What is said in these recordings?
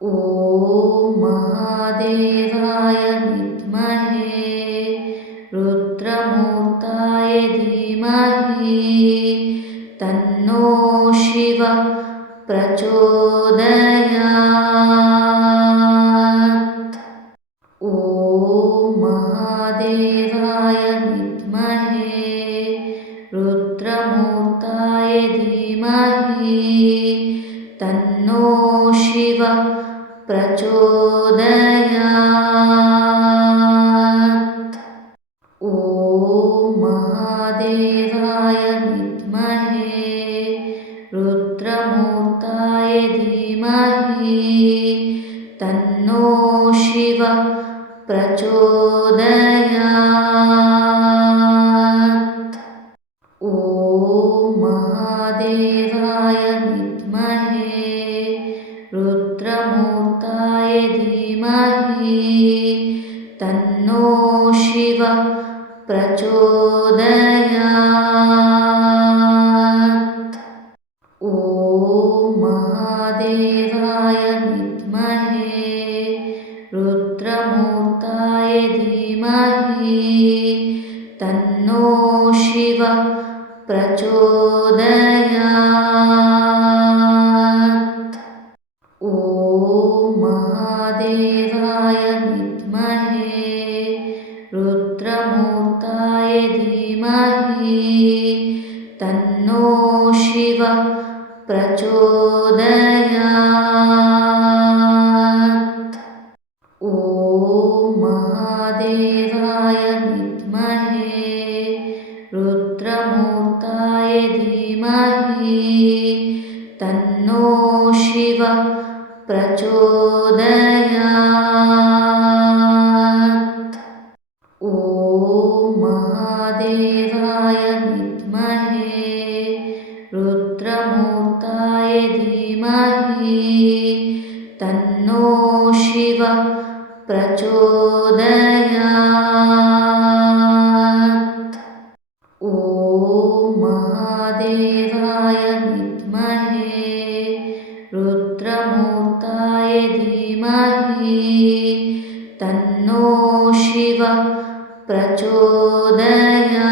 ॐ महादेवाय विद्महे रुद्रमूर्ताय धीमहि तन्नो शिव प्रचोदय य विद्महे रुद्रमूर्ताय धीमहि तन्नो शिव प्रचो धिमहि तन्नो शिव प्रचोदयात् धीमहि तन्नो शिव प्रचोदया शिव प्रचोदया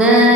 또는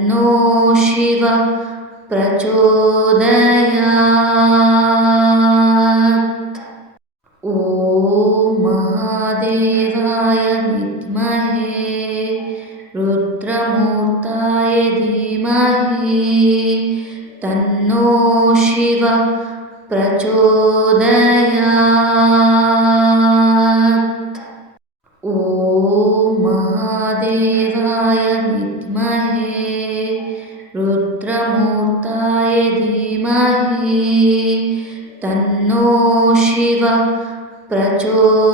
तन्नो शिव प्रचोदय धीमहि तन्नो शिव प्रचो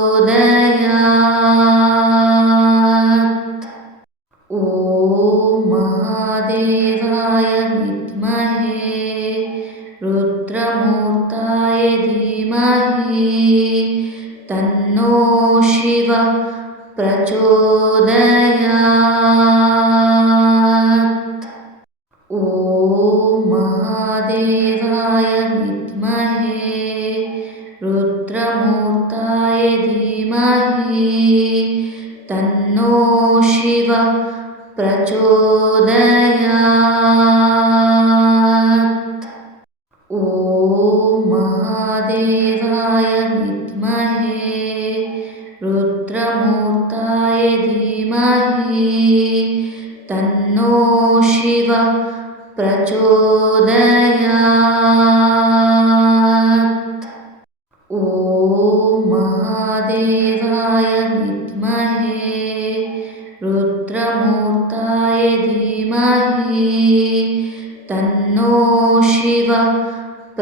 तन्नो शिव प्रचोदया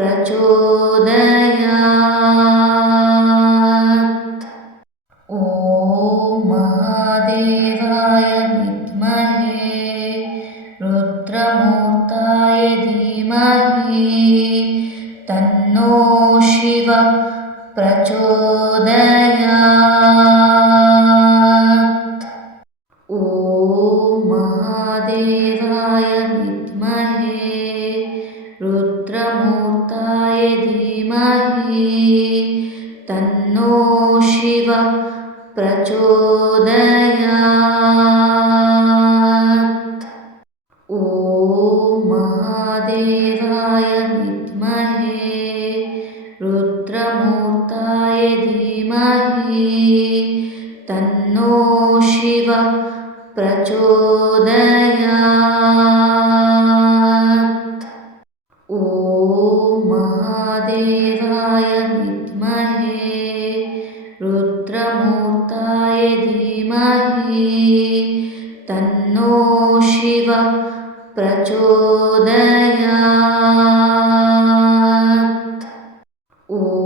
प्रचोदया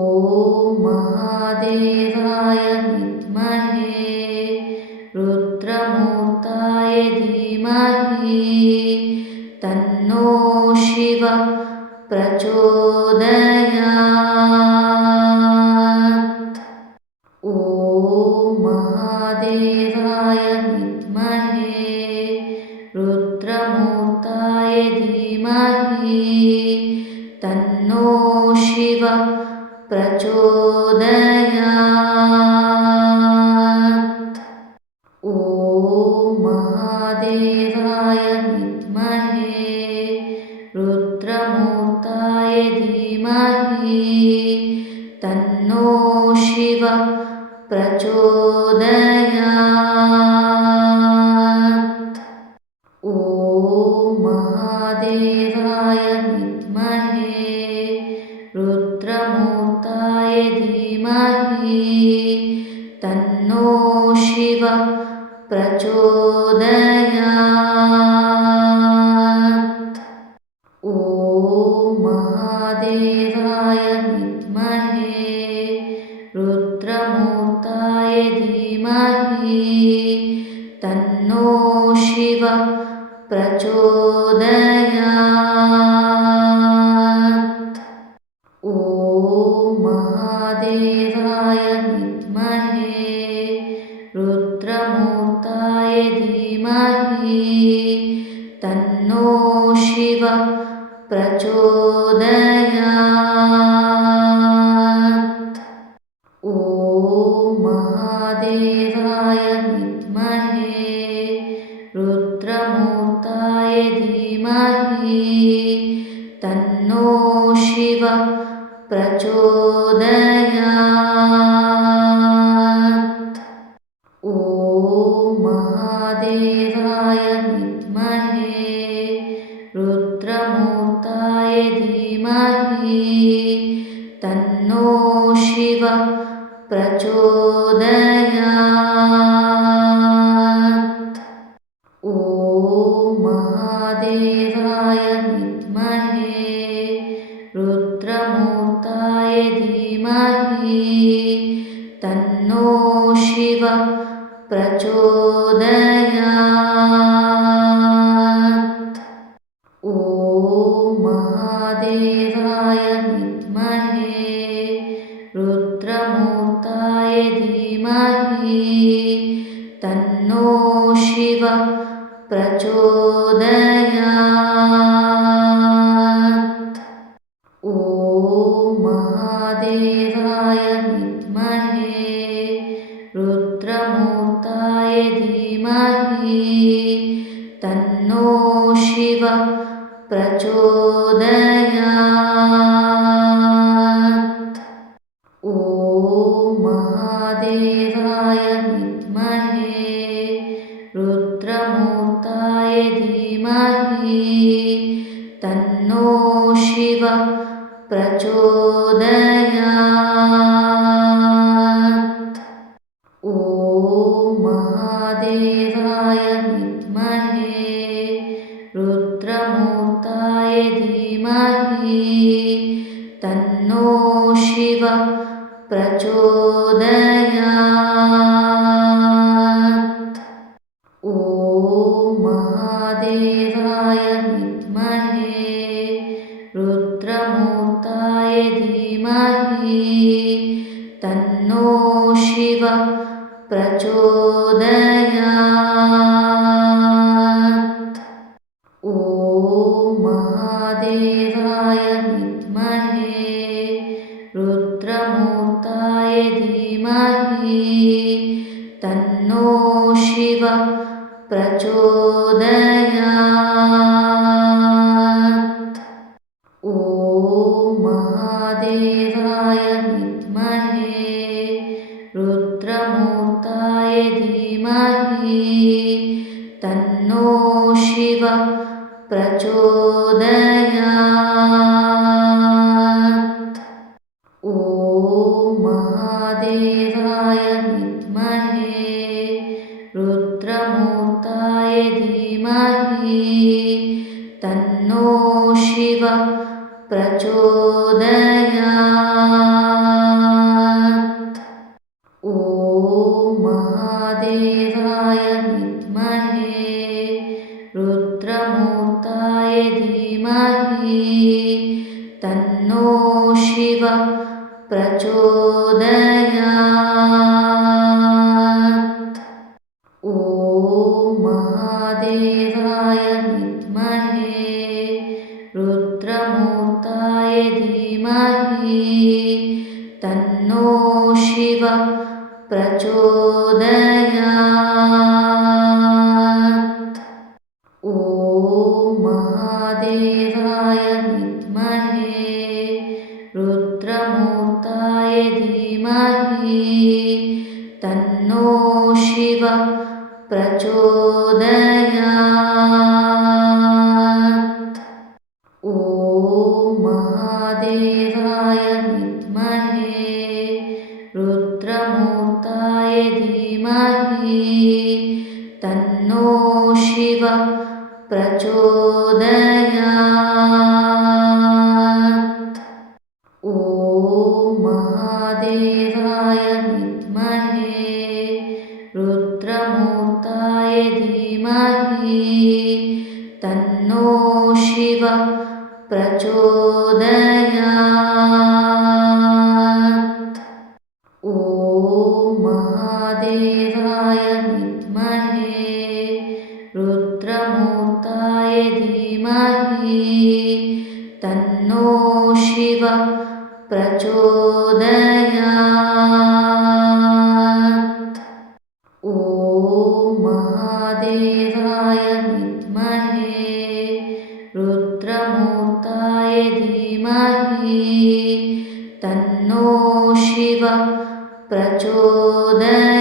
ഓം മഹാദേവായ വിദ്മഹേ धीमहि तन्नो शिव प्रचोदय। तन्नो शिव प्रचोदया but ॐ महादेवाय വാസുദേവായ नो शिव प्रचोद धीमहि तन्नो शिव प्रचोदया शिव प्रचोदय だ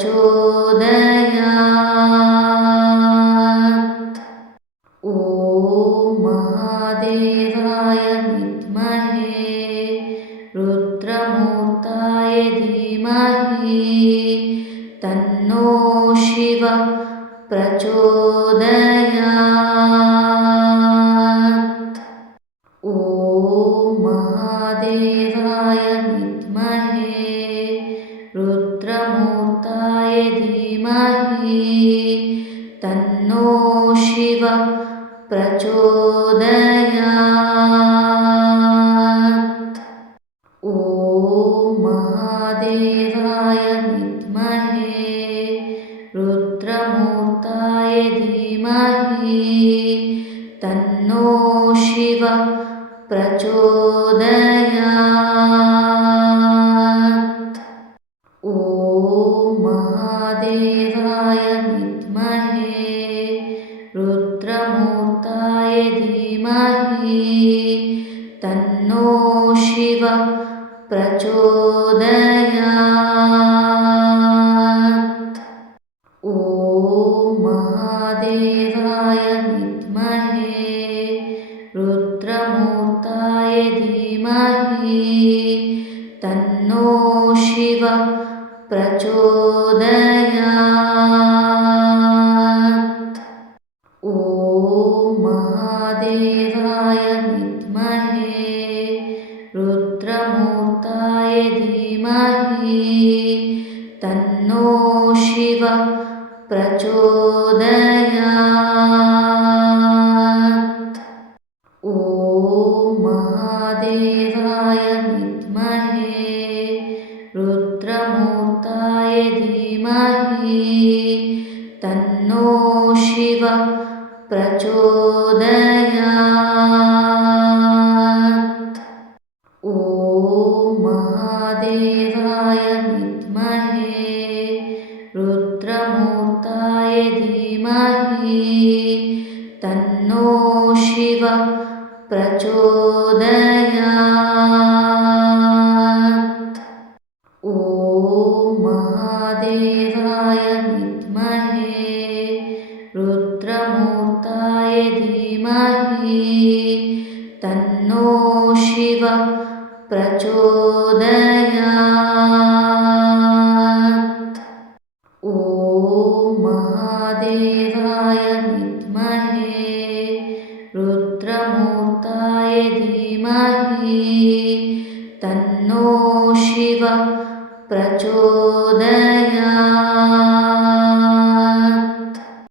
就 धीमहि तन्नो शिव प्रचोदय। तन्नो शिव प्रचोदय but